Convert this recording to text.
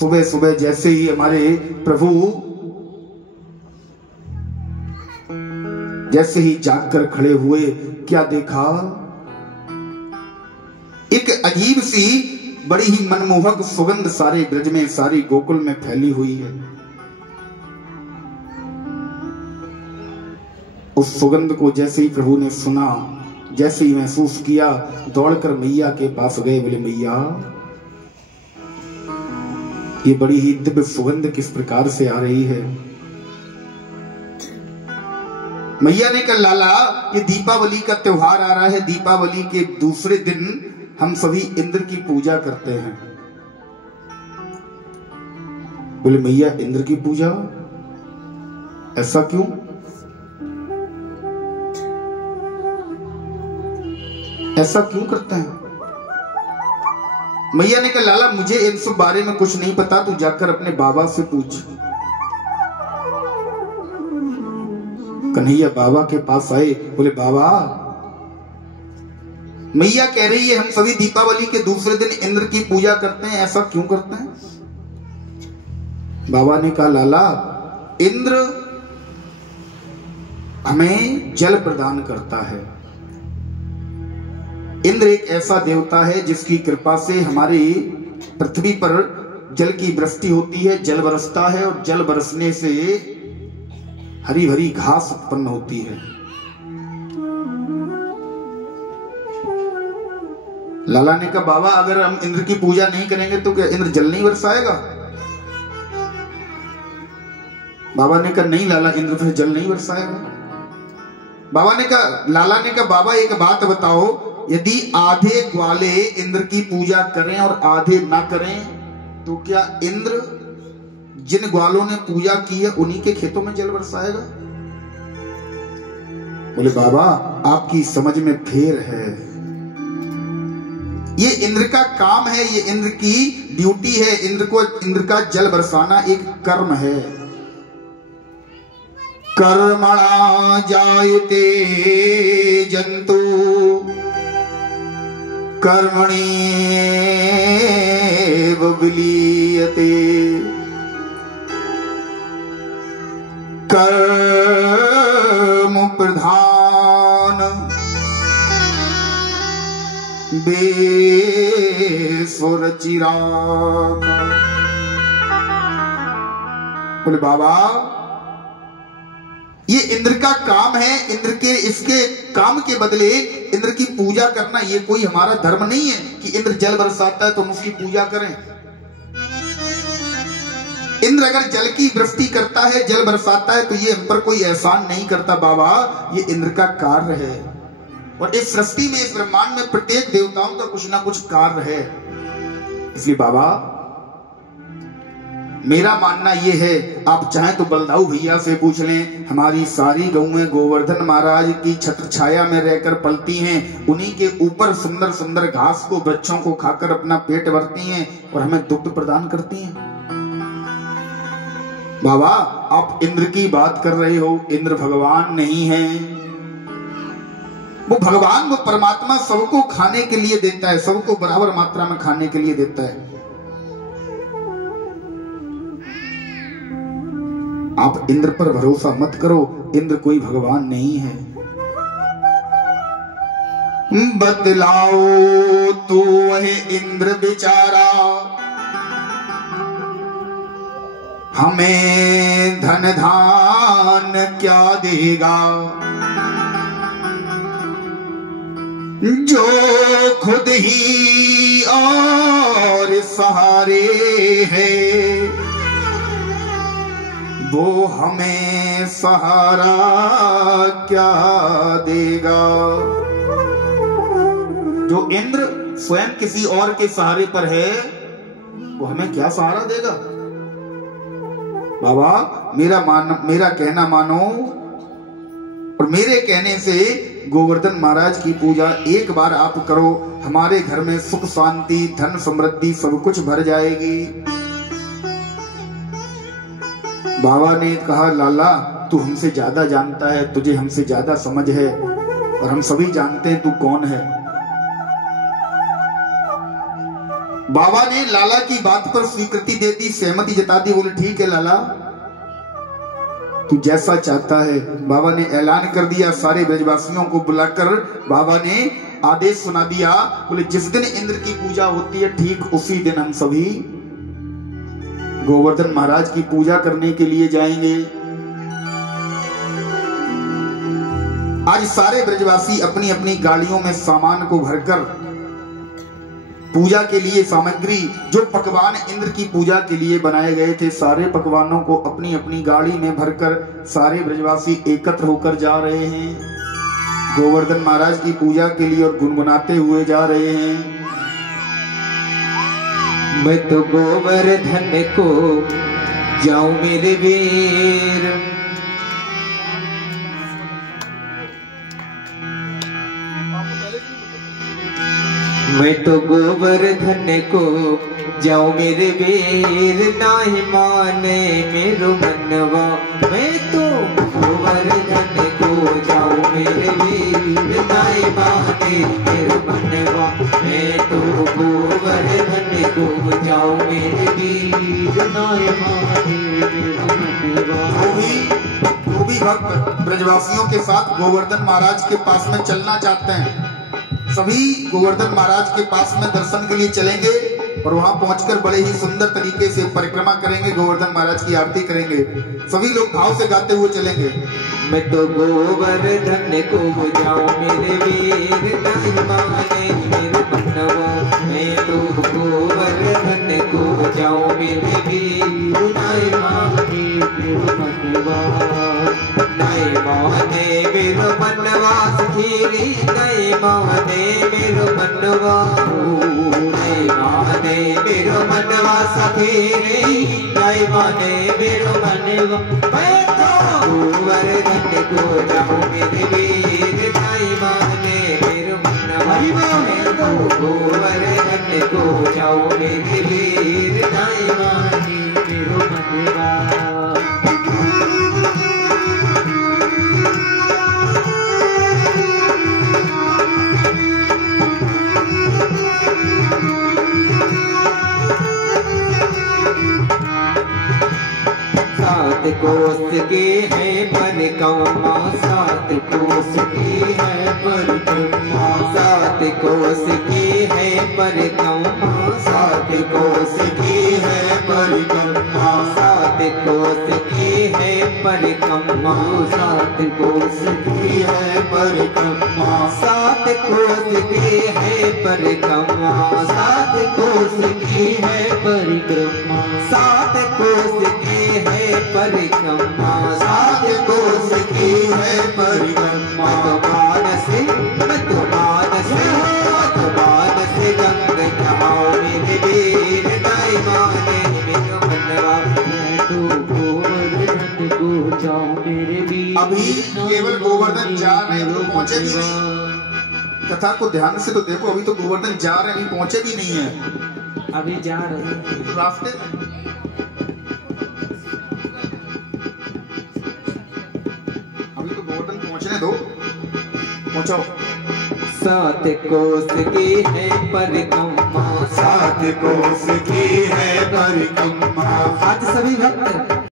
सुबह सुबह जैसे ही हमारे प्रभु जैसे ही जागकर खड़े हुए, क्या देखा? एक अजीब सी बड़ी ही मनमोहक सुगंध सारे ब्रज में, सारी गोकुल में फैली हुई है। उस सुगंध को जैसे ही प्रभु ने सुना, जैसे ही महसूस किया, दौड़कर मैया के पास गए। बोले मैया, ये बड़ी ही दिव्य सुगंध किस प्रकार से आ रही है? मैया ने कहा लाला, ये दीपावली का त्योहार आ रहा है। दीपावली के दूसरे दिन हम सभी इंद्र की पूजा करते हैं। बोले मैया, इंद्र की पूजा? ऐसा क्यों? ऐसा क्यों करते हैं? मैया ने कहा लाला, मुझे इन सब बारे में कुछ नहीं पता, तू जाकर अपने बाबा से पूछ। कन्हैया बाबा के पास आए। बोले बाबा, मैया कह रही है हम सभी दीपावली के दूसरे दिन इंद्र की पूजा करते हैं, ऐसा क्यों करते हैं? बाबा ने कहा लाला, इंद्र हमें जल प्रदान करता है। इंद्र एक ऐसा देवता है जिसकी कृपा से हमारी पृथ्वी पर जल की वृष्टि होती है, जल बरसता है, और जल बरसने से हरी भरी घास उत्पन्न होती है। लाला ने कहा बाबा, अगर हम इंद्र की पूजा नहीं करेंगे तो क्या इंद्र जल नहीं बरसाएगा? बाबा ने कहा नहीं लाला, इंद्र फिर जल नहीं बरसाएगा। बाबा ने कहा, लाला ने कहा बाबा एक बात बताओ, यदि आधे ग्वाले इंद्र की पूजा करें और आधे ना करें तो क्या इंद्र जिन ग्वालों ने पूजा की है उन्हीं के खेतों में जल बरसाएगा? बोले बाबा, आपकी समझ में फेर है। ये इंद्र का काम है, ये इंद्र की ड्यूटी है। इंद्र का जल बरसाना एक कर्म है। कर्मणा जायते जंतु कर्मणि विलीयते। कर्म प्रधान बेस्वर चिराग। बोले बाबा, ये इंद्र का काम है। इंद्र के इसके काम के बदले इंद्र की पूजा करना ये कोई हमारा धर्म नहीं है कि इंद्र जल बरसाता है तो हम उसकी पूजा करें। इंद्र अगर जल की वृष्टि करता है, जल बरसाता है, तो ये हम पर कोई एहसान नहीं करता बाबा, ये इंद्र का कार्य है। और इस सृष्टि में, इस ब्रह्मांड में प्रत्येक देवताओं का कुछ ना कुछ कार्य है। इसलिए बाबा, मेरा मानना यह है, आप चाहें तो बलदाऊ भैया से पूछ लें, हमारी सारी गौएं गोवर्धन महाराज की छत्र छाया में रहकर पलती हैं, उन्हीं के ऊपर सुंदर सुंदर घास को, वृक्षों को खाकर अपना पेट भरती हैं और हमें दुग्ध प्रदान करती हैं। बाबा, आप इंद्र की बात कर रहे हो, इंद्र भगवान नहीं है। वो भगवान, वो परमात्मा सबको खाने के लिए देता है, सबको बराबर मात्रा में खाने के लिए देता है। आप इंद्र पर भरोसा मत करो, इंद्र कोई भगवान नहीं है। बतलाओ तू वह इंद्र बेचारा, हमें धन धान क्या देगा, जो खुद ही और सहारे है, वो हमें सहारा क्या देगा। जो इंद्र स्वयं किसी और के सहारे पर है, वो हमें क्या सहारा देगा? बाबा, मेरा कहना मानो, और मेरे कहने से गोवर्धन महाराज की पूजा एक बार आप करो, हमारे घर में सुख शांति धन समृद्धि सब कुछ भर जाएगी। बाबा ने कहा लाला, तू हमसे ज्यादा जानता है, तुझे हमसे ज्यादा समझ है, और हम सभी जानते हैं तू कौन है। बाबा ने लाला की बात पर स्वीकृति दे दी, सहमति जता दी। बोले ठीक है लाला, तू जैसा चाहता है। बाबा ने ऐलान कर दिया, सारे ब्रजवासियों को बुलाकर बाबा ने आदेश सुना दिया। बोले जिस दिन इंद्र की पूजा होती है ठीक उसी दिन हम सभी गोवर्धन महाराज की पूजा करने के लिए जाएंगे। आज सारे ब्रजवासी अपनी अपनी गाड़ियों में सामान को भरकर पूजा के लिए सामग्री, जो पकवान इंद्र की पूजा के लिए बनाए गए थे, सारे पकवानों को अपनी अपनी गाड़ी में भरकर सारे ब्रजवासी एकत्र होकर जा रहे हैं गोवर्धन महाराज की पूजा के लिए और गुनगुनाते हुए जा रहे हैं। मैं तो गोवर्धन को जाऊं मेरे वीर, मैं तो गोवर्धन को जाऊं मेरे वीर, नाही माने मेरो मनवा। मैं तो गोवर्धन को जाऊं मेरे वीर, नाही माने मेरो मनवा। मैं तो गोवर्धन को जाऊं मेरे वीर, नाही माने मेरो मनवा। वो भी भक्त ब्रजवासियों के साथ गोवर्धन महाराज के पास में चलना चाहते हैं। सभी गोवर्धन महाराज के पास में दर्शन के लिए चलेंगे और वहां पहुंचकर बड़े ही सुंदर तरीके से परिक्रमा करेंगे, गोवर्धन महाराज की आरती करेंगे। सभी लोग भाव से गाते हुए चलेंगे। मैं तो गोवर्धन को जाऊं मेरे वीर, नहीं माने मेरे मनवा। मैं तो गोवर्धन को जाऊं मेरे वीर, नहीं माने मेरे मनवा। नहीं माने मेरो मनवा सखीरी, नहीं माने मेरो मनवा। नहीं माने मेरो मनवा सखीरी, नहीं माने मेरो मनवा। मैं तो गोवर्धन को जाऊं मेरे वीर, नहीं माने मेरो मनवा। मैं तो गोवर्धन को जाऊं मेरे वीर, नहीं माने मेरो मनवा। सात कोस के है परिक्रमा, सात कोस की है परिक्रमा। सात कोस की है परिक्रमा, सात कोस की है परिक्रमा। सात कोस की है परिक्रमा, सात कोस की है परिक्रमा। सात कोस की है परिक्रमा, सात कोस की है परिक्रमा। सात कोस की है परिक्रमा, सात कोस की है परिक्रमा। मानस गंग नहाओ मेरे वीर, नहीं माने मेरो मनवा। मैं तो गोवर्धन को जाऊं मेरे वीर। अभी केवल गोवर्धन जा रहे हैं, तो पहुंचे भी नहीं। कथा को ध्यान से तो देखो, अभी तो गोवर्धन जा रहे हैं, अभी पहुंचे भी नहीं है। अभी जा रहे हैं रास्ते में। अभी तो गोवर्धन पहुंचने दो, पहुंचाओ। सात कोस की है परिक्रमा, सात कोस की है परिक्रमा। आज सभी भक्त